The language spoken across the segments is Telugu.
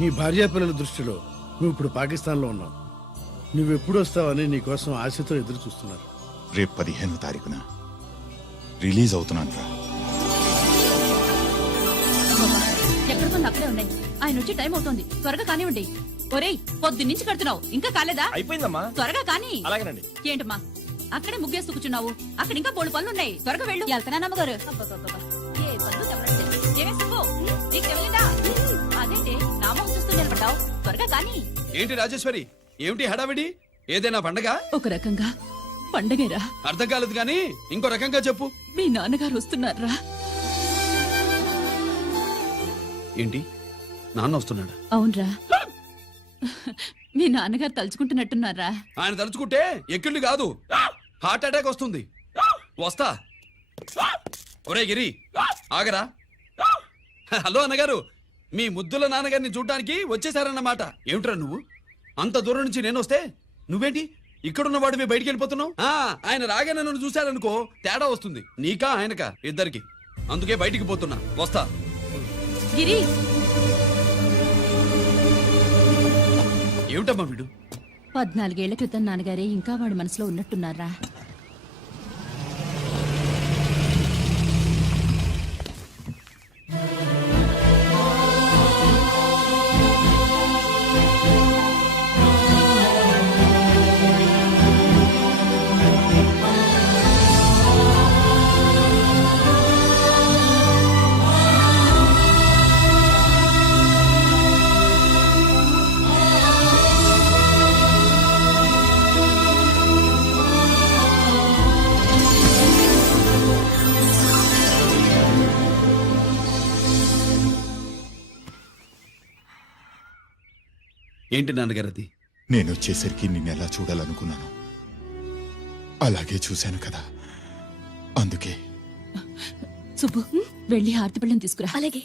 నీ భార్యా పిల్లల దృష్టిలో నువ్వు ఇప్పుడు పాకిస్తాన్లో ఉన్నావు. నువ్వెప్పుడు వస్తావని నీకోసం ఆశతో ఎదురు చూస్తున్నారు. రేపు 15వ తారీఖున రిలీజ్ అవుతున్నాను రా. ఎక్కడ కొన్ని అక్కడే ఉన్నాయి. ఆయన వచ్చి టైం అవుతుంది, త్వరగా కానివ్వండి. ఒరేయ్, పొద్దున్నుంచి కడుతున్నావు, ఇంకా కాలేదా? అయిపోయిందమ్మా. త్వరగా కానీ. అలాగేనండి. ఏంటమ్మా అక్కడే ముగ్గేస్తూ కూర్చున్నావు? అక్కడ ఇంకా 3 పనులు ఉన్నాయి, త్వరగా వెళ్ళు. వెళ్తానా అమ్మగారు? ఏ పనులు చెప్పలేదు. ఏమే సుబ్బు, నీకు తెలీదా? అదేంటి నా మొహం చూస్తూ నిలబడ్డావు? త్వరగా కానీ. ఏంటి రాజేశ్వరి, ఏమిటి హడావిడి? ఏదైనా పండగ? ఒక రకంగా పండగేరా. అర్థం కాలేదు గాని ఇంకో రకంగా చెప్పు. మీ నాన్నగారు వస్తున్నారా? ఏంటి, నాన్న వస్తున్నాడా? అవునరా, మీ నాన్నగారు తలుచుకుంటున్నట్టున్నారా? ఆయన తలుచుకుంటే ఎక్కిళ్ళు కాదు, హార్ట్ అటాక్ వస్తుంది. వస్తా. ఒరే గిరి, ఆగరా. హలో అన్నగారు, మీ ముద్దుల నాన్నగారిని చూడ్డానికి వచ్చేసారన్నమాట. ఏమిట్రా నువ్వు? అంత దూరం నుంచి నేను వస్తే నువ్వేంటి ఇక్కడున్న వాడివి బయటికి వెళ్ళిపోతున్నావు? ఆయన రాగానే నన్ను చూశారనుకో తేడా వస్తుంది, నీకా ఆయనకా ఇద్దరికి. అందుకే బయటికి పోతున్నా, వస్తా. గిరి, ఏమిటమ్మా వీడు? 14 ఏళ్ల క్రితం నాన్నగారే ఇంకా వాడి మనసులో ఉన్నట్టున్నారా? ఏంటి నాన్నగారు అది? నేను వచ్చేసరికి నిన్నెలా చూడాలనుకున్నాను అలాగే చూశాను కదా, అందుకే. సుబ్బు, వెళ్ళి హారతి పళ్ళని తీసుకురా. అలాగే.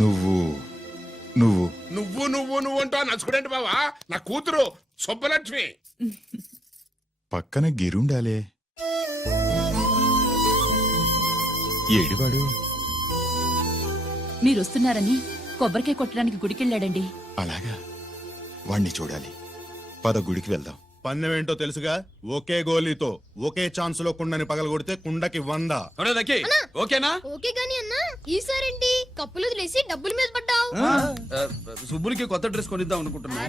నువ్వు నువ్వు నువ్వు నువ్వు నువ్వు అంటూ నచ్చుకునేంటి బావా? నా కూతురు సుబ్బలక్ష్మి. పక్కన గిరుండాలే. ఏడివాడు? మీరొస్తున్నారని కొబ్బరికాయ కొట్టడానికి గుడికెళ్ళాడండి. అలాగా, వాణ్ణి చూడాలి. పద, గుడికి వెళ్దాం. పందెం ఏంటో తెలుసుగా? ఒకే గోలీతో ఒకే ఛాన్స్ లో కుండని పగలగొడితే కుండకి 100. ఓకేనా? ఓకే గాని అన్నా, ఈసారేంటి కప్పులు వదిలేసి డబ్బుల మీద పడ్డావు? సుబ్బులకి కొత్త డ్రెస్ కొనిద్దాం అనుకుంటున్నా.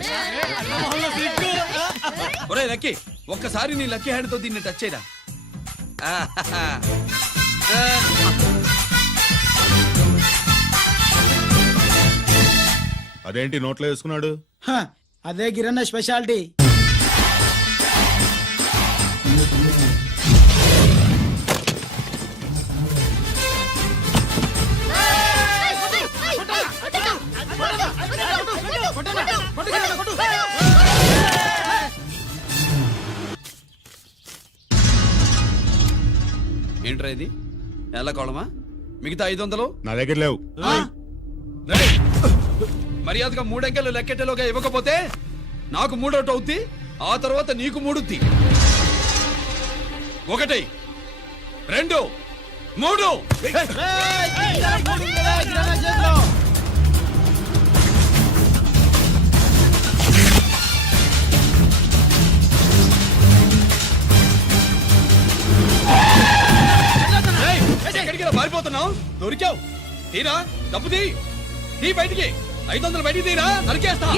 ఒరే లక్కీ, ఒక్కసారి నీ లక్కీ హ్యాండ్ తో దీన్ని టచ్ చేయరా. అదేంటి నోట్లో వేసుకున్నాడు? అదే గిరన్న స్పెషాలిటీ. ఏంట్రా ఇది? ఎలా కోళమా? మిగతా 500 నా దగ్గర లేవు. మర్యాదగా 3 అంకెలు లెక్కెట్టేలోగా ఇవ్వకపోతే నాకు 3 అవుద్ది, ఆ తర్వాత నీకు 3. 1 2 3. ఎక్కడికి పారిపోతున్నావు? దొరికావు. తీరా డబ్బు తీ బయటికి. 500 బయటికి తీరా, నరికేస్తా.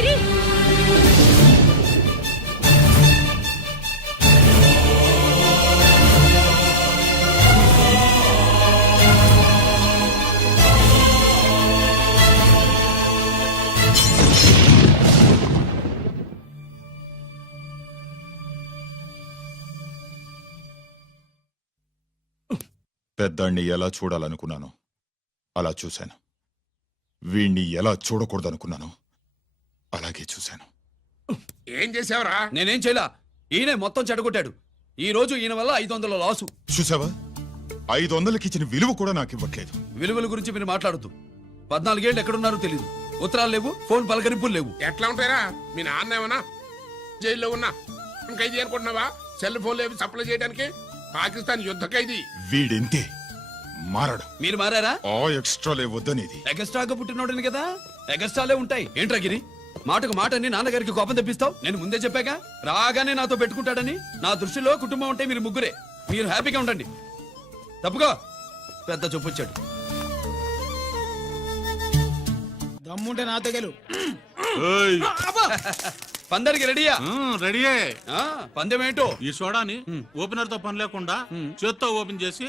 పెద్దాన్ని ఎలా చూడాలనుకున్నానో అలా చూశాను. వీణ్ణి ఎలా చూడకూడదనుకున్నానో అలాగే చూశాను. ఏం చేసావురా? నేనేం చేయలా, ఈయనే మొత్తం చెడగొట్టాడు. ఈ రోజు ఈయన వల్ల 500 లాసు. చూసావా, 500కి ఇచ్చిన విలువ కూడా నాకు ఇవ్వట్లేదు. విలువల గురించి మీరు మాట్లాడద్దు. 14 ఏళ్ళు ఎక్కడున్నారో తెలియదు. ఉత్తరాలు లేవు, ఫోన్ పలకరింపులు లేవు. ఎట్లా ఉంటారా? మీ నాన్న ఏమన్నా జైల్లో ఉన్నా ఖైదీ అనుకుంటున్నావా? సెల్ ఫోన్లు ఏమి సప్లై చేయడానికి? పాకిస్తాన్ యుద్ధ ఖైదీ. వీడింతే, మారడు. మీరు మారారా? ఆ ఎక్స్ట్రాలే వద్దనేది. ఎగస్ట్రాగా పుట్టినోడని కదా, ఎగస్ట్రాలే ఉంటాయి. ఏంట్రా గిరి, మాటకు మాట అని నాన్నగారికి కోపం తెప్పిస్తావు? నేను ముందే చెప్పాగా, రాగానే నాతో పెట్టుకుంటాడని. నా దృష్టిలో కుటుంబం అంటే మీరు ముగ్గురే. మీరు హ్యాపీగా ఉండండి. తప్పుకో, పెద్ద చూపొచ్చాడు. దమ్ముంటే నాతో గెలు. పందరికి రెడీయా? రెడీయే. పందెం ఏంటో? ఈ సోడాని ఓపెనర్ తో పని లేకుండా చేత్తో ఓపెన్ చేసి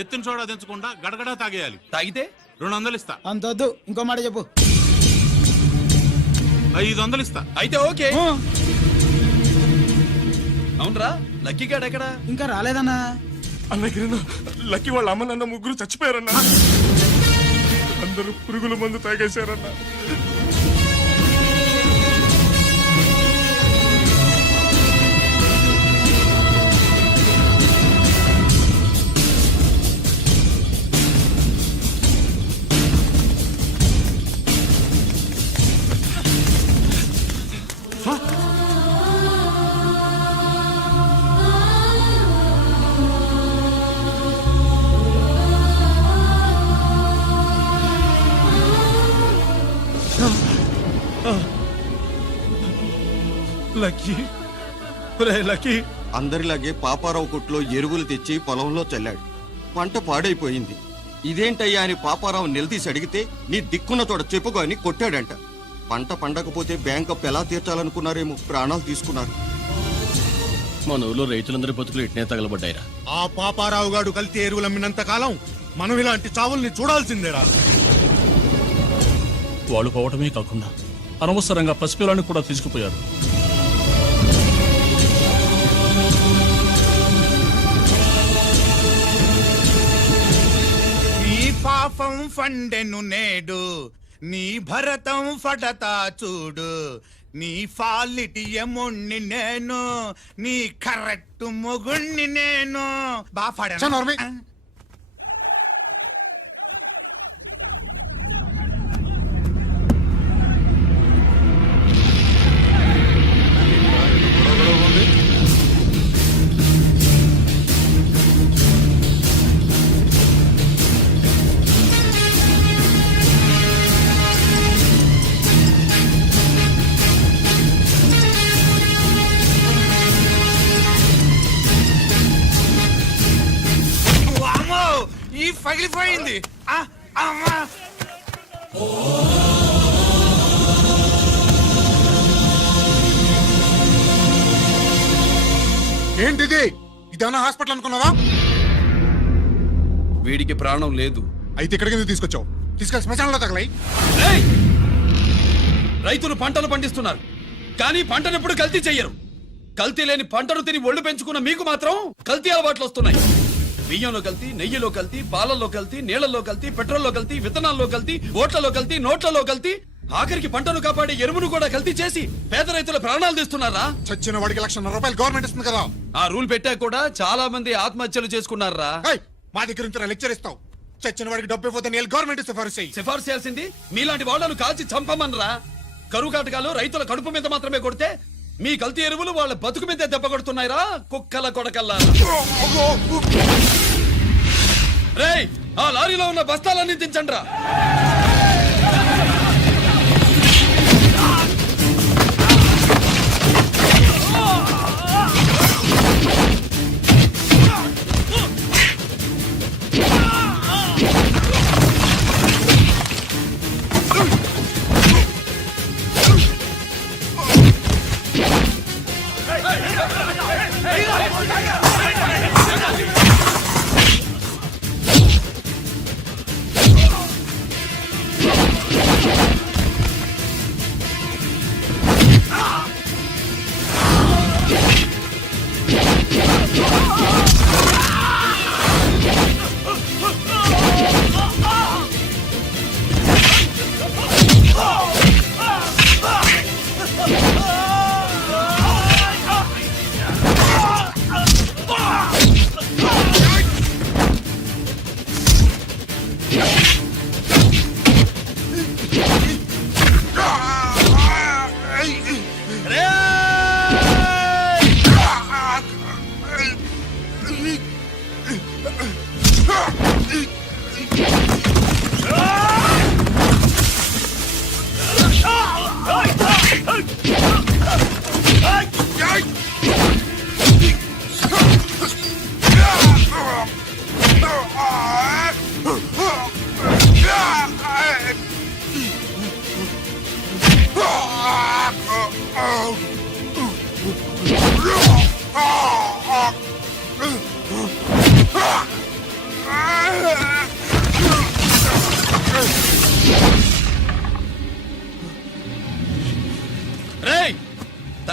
ఎత్తిన సోడా దించకుండా గడగడా తాగేయాలి. తాగితే 200 ఇస్తా. అంతొద్దు, ఇంకో మాట చెప్పు. 500 ఇస్తా. అయితే ఓకే. అవునరా, లక్కీ గాడు ఎక్కడా? ఇంకా రాలేదన్నా. అన్నగిరిన లక్కీ వాళ్ళ అమ్మ నాన్న ముగ్గురు చచ్చిపోయారన్నా. అందరూ పురుగుల మందు తాగేశారన్నా. Lucky, lucky. అందరిలాగే పాపారావు కొట్లో ఎరువులు తెచ్చి పొలంలో చల్లాడు. పంట పాడైపోయింది. ఇదేంటయ్యా అని పాపారావు నిలదీసి అడిగితే నీ దిక్కున్న తోడ చెప్పుకో అని కొట్టాడంట. పంట పండకపోతే బ్యాంక్ అప్పు ఎలా తీర్చాలనుకున్నారేమో ప్రాణాలు తీసుకున్నారు. మన ఊళ్ళో రైతులందరి బతుకులు ఇట్నే తగలబడ్డాయిరా. ఆ పాపారావు గాడు కల్తీ ఎరువులు అమ్మినంత కాలం మనం ఇలాంటి చావుల్ని చూడాల్సిందేరా. వాళ్ళు పోవటమే కాకుండా అనవసరంగా పసిపిల్లాన్ని కూడా తీసుకుపోయారు. నీ పాపం ఫండెను నేడు, నీ భరతం ఫడతా చూడు. నీ ఫాలిటి ఎముణ్ణి నేను, నీ కరెక్ట్ మొగుణ్ణి నేను. ఈ పగిలిపోయింది. అమ్మా, ఏంటిది? ఇదేమన్నా హాస్పిటల్ అనుకున్నావా? వీడికి ప్రాణం లేదు. అయితే ఇక్కడికి ఎందుకు తీసుకొచ్చావు? తీసుకెళ్ళి శ్మశానంలో తగలై. ఏయ్! రైతులు పంటలు పండిస్తున్నారు, కానీ పంటనెప్పుడు కల్తీ చెయ్యరు. కల్తీ లేని పంటను తిని ఒళ్ళు పెంచుకున్న మీకు మాత్రం కల్తీ అలవాట్లు వస్తున్నాయి. బియ్యంలో కల్తీ, నెయ్యిలో కల్తీ, పాలల్లో కల్తీ, నీళ్లలో కల్తీ, పెట్రోల్లో కల్తీ, విత్తనాల్లో కల్తీ, ఓట్లలో కల్తీ, నోట్లలో కల్తీ, ఆఖరికి పంటను కాపాడే ఎరువును కూడా కల్తీ చేసి పేద రైతుల ప్రాణాలు తీస్తున్నారా? చచ్చిన వాడికి ₹1,00,000 గవర్నమెంట్ ఇస్తుంది కదా. ఆ రూల్ పెట్టా కూడా చాలా మంది ఆత్మహత్యలు చేసుకున్నారా? మా దగ్గర ఇంత లెక్చర్ ఇస్తావు. చచ్చిన వాడికి డబ్బు ఇవ్వద్దని గవర్నమెంట్ సిఫారసు చెయ్యి. సిఫార్సు చేయాల్సింది మీలాంటి వాళ్ళను కాల్చి చంపమనరా? కరువు కాటకాలు రైతుల కడుపు మీద మాత్రమే కొడితే మీ కల్తీ ఎరువులు వాళ్ళ బతుకు మీద దెబ్బ కొడుతున్నాయిరా, కుక్కల కొడకల్లా. రేయ్, ఆ లారీలో ఉన్న బస్తాలన్నీ దించండ్రా.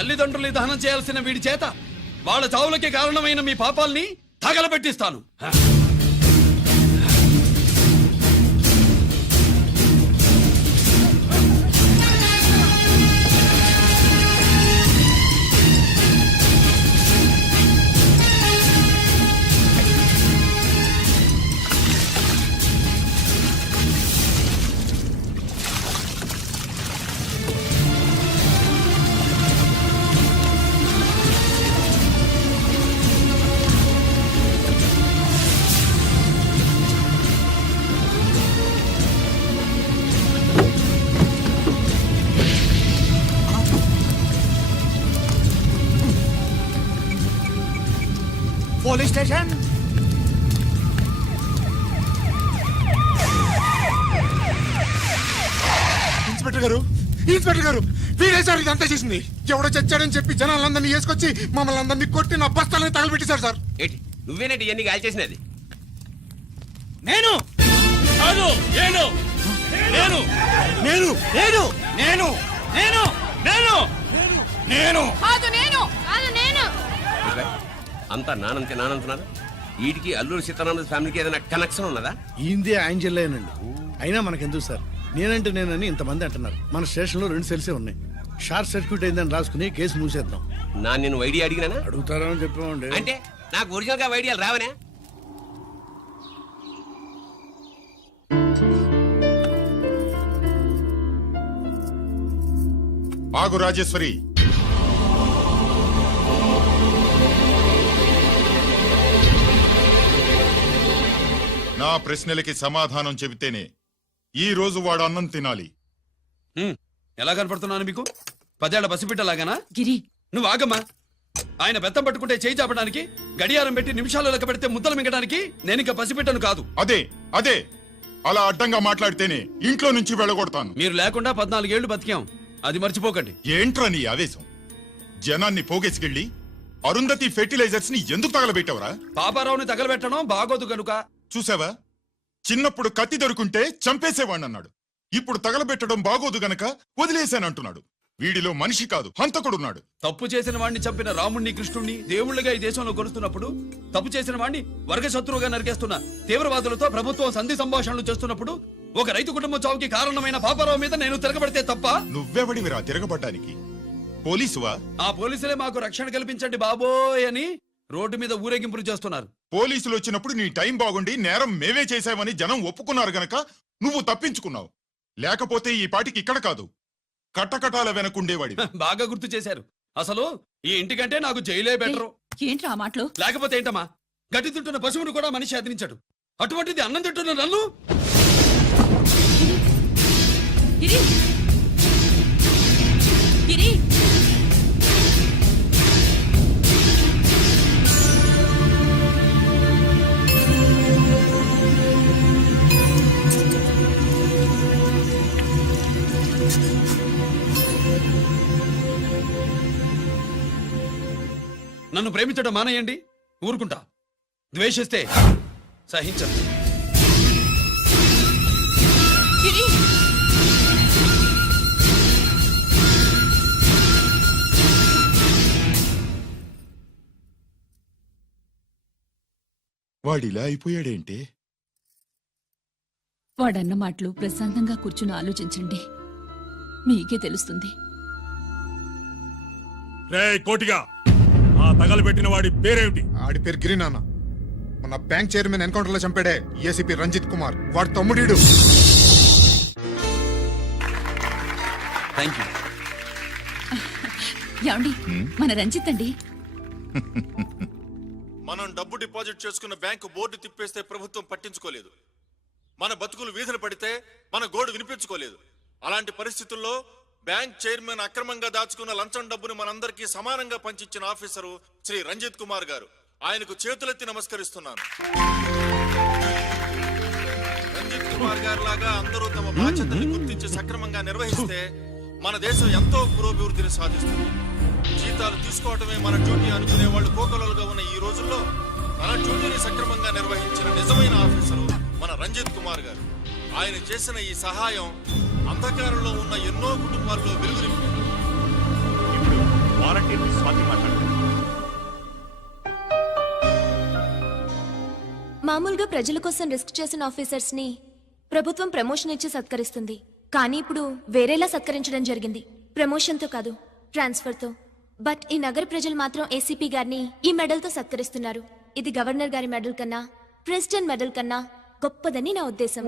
తల్లిదండ్రుల్ని దహనం చేయాల్సిన వీడి చేత వాళ్ళ చావులకి కారణమైన మీ పాపాల్ని తగలబెట్టిస్తాను. Police station. ఇన్స్పెక్టర్ గారు, ఇన్స్పెక్టర్ గారు, వీడే సార్ ఇదంతా చేసింది. ఎవడో చచ్చాడని చెప్పి జనాలందరినీ వేసుకొచ్చి మమ్మల్ని అందరినీ కొట్టి నా బస్తాలని తగలబెట్టేశారు సార్. ఏంటి నువ్వేనేటి ఇవన్నీ గాలి చేసినది? నేను కాదు, నేను నేను నేను నేను నేను నేను నేను నేను కాదు నేను కాదు నేను అంతా నానంటున్నారు. వీడికి అల్లూరి సీతారామరాజు ఫ్యామిలీకి ఏదైనా కనెక్షన్ ఉన్నదా? ఈందే ఆయన జిల్లానండి. అయినా మనకెందుకు సార్, నేనంటే నేనని ఇంతమంది అంటున్నారు. మన స్టేషన్లో 2 సెల్సే ఉన్నాయి. షార్ట్ సర్క్యూట్ అయిందని రాసుకుని కేసు మూసేద్దాం. నేను ఐడియా అడిగినా అడుగుతారని చెప్పామండి. అంటే నాకు ఒరిజినల్ గా ఐడియాలు రావనే? ఆగు రాజేశ్వరి. నా ప్రశ్నలకి సమాధానం చెబితేనే ఈ రోజు వాడు అన్నం తినాలి. ఎలా కనపడుతున్నాను మీకు? 10 ఏళ్ల పసిబిడ్డలాగానా? గిరి, నువ్వు ఆగమ్మా. ఆయన బెత్తం పట్టుకుంటే చేయి చాపడానికి, గడియారం పెట్టి నిమిషాలు లెక్క పెడితే ముద్దలు మింగడానికి నేను ఇంకా పసిబిడ్డను కాదు. అదే అదే అలా అడ్డంగా మాట్లాడితేనే ఇంట్లో నుంచి వెళ్ళగొడతాను. మీరు లేకుండా 14 ఏళ్లు బతికాం, అది మర్చిపోకండి. ఏంట్రా నీ ఆవేశం? జనాన్ని పోగేసుకెళ్ళి అరుంధతి ఫెర్టిలైజర్స్ ని ఎందుకు తగలబెట్టావరా? పాపారావుని తగలబెట్టడం బాగోదు గనుక. చూసావా, చిన్నప్పుడు కత్తి దొరుకుంటే చంపేసేవాణ్ణన్నాడు. ఇప్పుడు తగలబెట్టడం బాగోదు గనక వదిలేశానంటున్నాడు. వీడిలో మనిషి కాదు, హంతకుడున్నాడు. తప్పు చేసిన వాడిని చంపిన రాముణ్ణి, కృష్ణుణ్ణి దేవుళ్ళగా ఈ దేశంలో కొలుస్తున్నప్పుడు, తప్పు చేసిన వాడిని వర్గశత్రువుగా నరికేస్తున్న తీవ్రవాదులతో ప్రభుత్వం సంధి సంభాషణలు చేస్తున్నప్పుడు, ఒక రైతు కుటుంబం చావుకి కారణమైన పాపారావు మీద నేను తిరగబడితే తప్ప? నువ్వెవడివిరా తిరగబడ్డానికి? పోలీసువా? ఆ పోలీసులే మాకు రక్షణ కల్పించండి బాబోయ్ అని రోడ్డు మీద ఊరేగింపులు చేస్తున్నారు. పోలీసులు వచ్చినప్పుడు నీ టైం బాగుండి నేరం మేమే చేశామని జనం ఒప్పుకున్నారు గనక నువ్వు తప్పించుకున్నావు. లేకపోతే ఈ పాటికి ఇక్కడ కాదు, కట్టకటాల వెనకుండేవాడి. బాగా గుర్తు చేశారు. అసలు ఈ ఇంటికంటే నాకు జైలే బెటరు. ఏంట్రా ఆ మాటలు? లేకపోతే ఏంటమ్మా, గడ్డి తింటున్న పశువును కూడా మనిషి అదిరించాడు. అటువంటిది అన్నం తింటున్న నన్ను? గిరి, గిరి, నన్ను ప్రేమించడం మానేయండి, ఊరుకుంటా. ద్వేషిస్తే సహించను. గిరి, వాడిలా అయిపోయాడేంటే? వాడన్న మాటలు ప్రశాంతంగా కూర్చుని ఆలోచించండి, మీకే తెలుస్తుంది. రే కోటిగా, ఆ తగలబెట్టిన వాడి పేరేమిటి? ఆడి పేరు గిరి నాన్న. మన బ్యాంక్ చైర్మన్ ఎన్కౌంటర్ లో చంపాడే ఏసీపీ రంజిత్ కుమార్, వాడు తమ్ముడీడు. Thank you. ఏమండి, మన రంజిత్ అండి. మనం డబ్బు డిపాజిట్ చేసుకున్న బ్యాంకు బోర్డు తిప్పేస్తే ప్రభుత్వం పట్టించుకోలేదు. మన బతుకులు వీధులు పడితే మన గోడు వినిపించుకోలేదు. అలాంటి పరిస్థితుల్లో బ్యాంక్ చైర్మన్ అక్రమంగా దాచుకున్న లంచం డబ్బును మనందరికీ సమానంగా పంచిచ్చిన ఆఫీసరు శ్రీ రంజిత్ కుమార్ గారు. ఆయనకు చేతులెత్తి నమస్కరిస్తున్నాను. రంజిత్ కుమార్ గారి లాగా అందరూ తమ బాధ్యతను గుర్తించి సక్రమంగా నిర్వహిస్తే మన దేశం ఎంతో పురోభివృద్ధిని సాధిస్తుంది. జీతాలు తీసుకోవటమే మన డ్యూటీ అనుకునే వాళ్ళు కోకొలలుగా ఉన్న ఈ రోజుల్లో తన డ్యూటీని సక్రమంగా నిర్వహించిన నిజమైన ఆఫీసరు మన రంజిత్ కుమార్ గారు. ఆయన చేసిన ఈ సహాయం అంధకారంలో ఉన్న ఎన్నో కుటుంబాల్లో వెలుగునింపారు. ఇప్పుడు వాలంటీర్ స్వాతి మాట్లాడండి. మామూలుగా ప్రజల కోసం రిస్క్ చేసిన ఆఫీసర్స్ ని ప్రభుత్వం ప్రమోషన్ ఇచ్చి సత్కరిస్తుంది. కానీ ఇప్పుడు వేరేలా సత్కరించడం జరిగింది. ప్రమోషన్ తో కాదు, ట్రాన్స్ఫర్ తో. బట్ ఈ నగర ప్రజలు మాత్రం ఏసీపీ గారిని ఈ మెడల్ తో సత్కరిస్తున్నారు. ఇది గవర్నర్ గారి మెడల్ కన్నా, ప్రెసిడెంట్ మెడల్ కన్నా గొప్పదని నా ఉద్దేశం.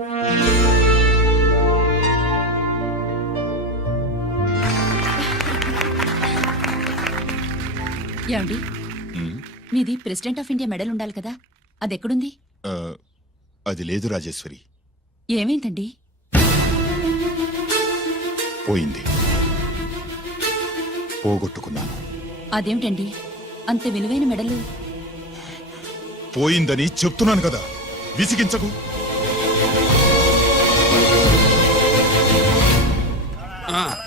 ఏమండి, మీది ప్రెసిడెంట్ ఆఫ్ ఇండియా మెడల్ ఉండాలి కదా, అది ఎక్కడుంది? అది లేదు రాజేశ్వరి, ఏమైందండి? పోయింది, పోగొట్టుకున్నాను. అదేమిటండి అంత విలువైన మెడలు? పోయిందని చెప్తున్నాను కదా, విసిగించకు.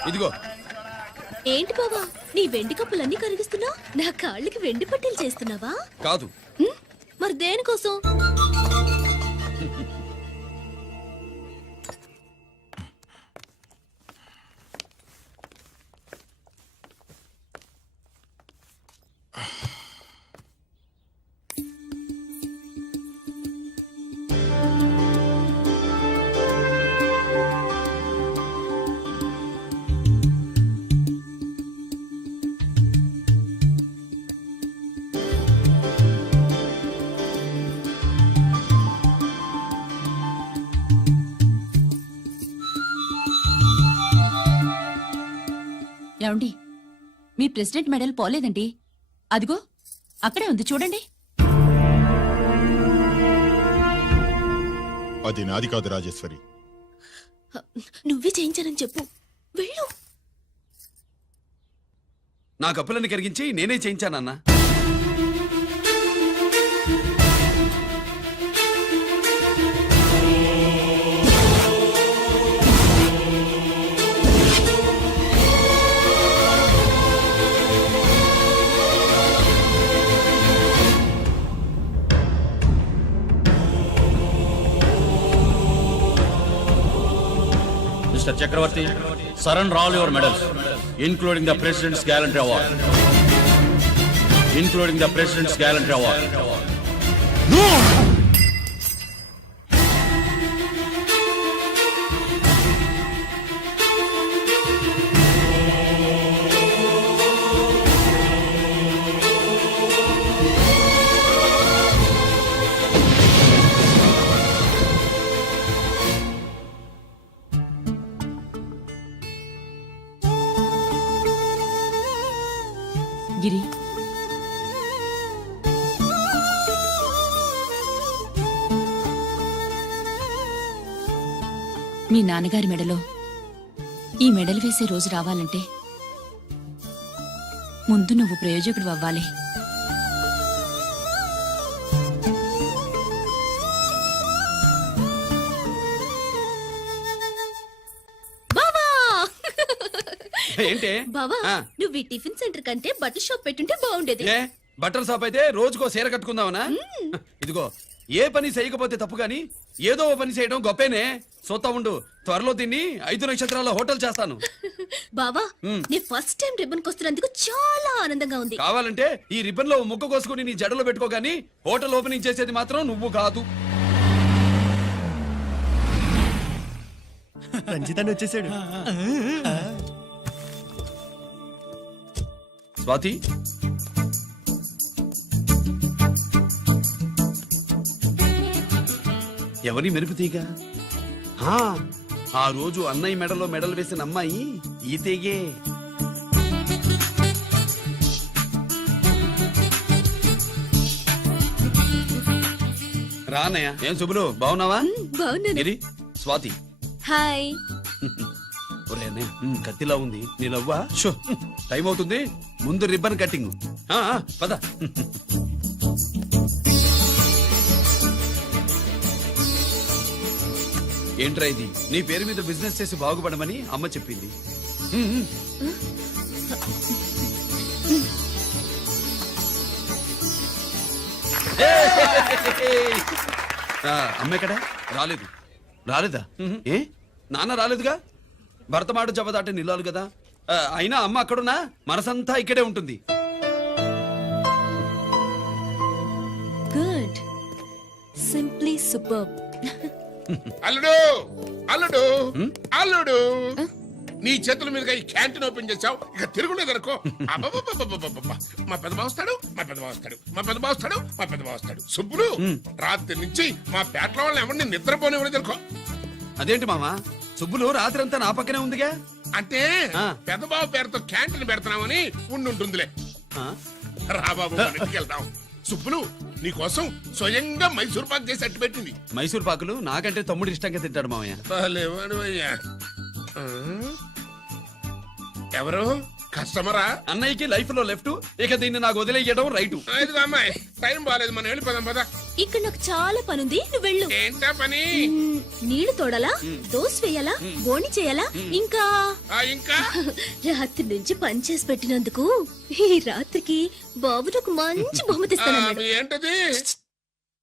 ఇదిగో ఏంటి బావా, నీ వెండి కప్పులన్నీ కరిగిస్తున్నావు? నా కాళ్ళకి వెండి పట్టీలు చేస్తున్నావా? కాదు, మరి దేనికోసం? ఏమండి, మీ ప్రెసిడెంట్ మెడల్ పోలేదండి, అదిగో అక్కడే ఉంది చూడండి. అది నాది కాదు రాజేశ్వరి. నువ్వే చేయించానని చెప్పు, వెళ్ళు. నా కప్పులన్నీ కరిగించి నేనే చేయించానన్నా. Mr. Chakravarti, surrender all your medals, including the President's Gallantry Award. Including the President's Gallantry Award. గిరి, మీ నాన్నగారి మెడలో ఈ మెడల్ వేసే రోజు రావాలంటే ముందు నువ్వు ప్రయోజకుడు అవ్వాలి. ఏంటి బావా, ఆ. నువ్వు ఈ టిఫిన్ సెంటర్ కంటే బట్టల షాప్ పెట్టుంటే బాగుండేది. ఏ బట్టల షాప్ అయితే రోజుకో చీర కట్టుకుందామనా? ఇదిగో, ఏ పని చేయకపోతే తప్పు గాని ఏదో ఓ పని చేయడం గొప్పేనే. సోతా ఉండు, త్వరలో తిని 5 నక్షత్రాల హోటల్ చేస్తాను. బావా, నీ ఫస్ట్ టైం రిబ్బన్ కొస్తున్నందుకు చాలా ఆనందంగా ఉంది. కావాలంటే ఈ రిబ్బన్ లో ముక్క కోసుకుని నీ జడలో పెట్టుకోగాని హోటల్ ఓపెనింగ్ చేసేది మాత్రం నువ్వు కాదు. రంజితాన్ని వచ్చేసాడు. స్వాతి, ఎవరి మెరుపు తీగ? ఆ రోజు అన్నయ్య మెడలో మెడలు వేసిన అమ్మాయి ఈ తీగే. రా అన్నయ్య. ఏం శుభులు, బాగున్నావా? బాగున్నాను. గిరి, స్వాతి. హాయ్. ఒరే అన్నయ్య, కత్తిలా ఉంది నీ నవ్వా? షో, టైం అవుతుంది, ముందు రిబ్బన్ కట్టింగ్. పద. ఏంట్రా ఇది? నీ పేరు మీద బిజినెస్ చేసి బాగుపడమని అమ్మ చెప్పింది. అమ్మ ఎక్కడ? రాలేదా? ఏ నాన్న రాలేదుగా? భర్త మాట జవదాటే నిల్లాలు కదా. అయినా అమ్మ అక్కడున్నా మనసంతా ఇక్కడే ఉంటుంది. Good, simply superb. అల్లుడు అల్లుడు అల్లుడు నీ చేతుల మీదుగా ఈ క్యాంటీన్ ఓపెన్ చేసావు, ఇక తిరుగులేదు అనుకో. అబ్బబ్బబ్బబ్బబ్బబ్బబ్బ. మా పెద్ద బావస్తాడు మా పెద్ద బావస్తాడు మా పెద్ద బావస్తాడు మా పెద్ద బావస్తాడు. సుబ్బులు రాత్రి నుంచి మా పేటలో వాళ్ళని ఎవరిని నిద్రపోనివ్వలేదు అనుకో. అదేంటి మామా, సుబ్బులు రాత్రి అంతా నా పక్కనే ఉందిగా. అంటే పెద్ద బావ పేరుతో క్యాంటీన్ పెడుతున్నామని ఉండుంటుందిలే. ఆ? రా బాబు మన ఇంటికి వెళ్దాం. సుబ్బులు నీకోసం స్వయంగా మైసూర్ పాక్ చేసి అట్టు పెట్టింది. మైసూర్ పాకులు నాకంటే తమ్ముడు ఇష్టంగా తింటాడు మామయ్య. భలేవాడివయ్యా. ఆ? ఎవరు కస్టమరా? అన్నయ్యకి లైఫ్ లో లెఫ్ట్, ఇక దీన్ని నాకు వదిలేయడం రైట్. ఇదిగో అమ్మాయి, టైం బాగాలేదు, మనం వెళ్ళిపోదాం పద. ఇక్కడ నాకు చాలా పనుంది, నువ్వు వెళ్ళు. ఏంటా పని? నీళ్లు తోడాలా, దోశ వేయాలా, బోని చేయాలా, ఇంకా ఇంకా రాత్రి నుంచి పని చేసి పెట్టినందుకు ఈ రాత్రికి బాబు నాకు మంచి బహుమతి ఇస్తానన్నాడు. ఏంటది?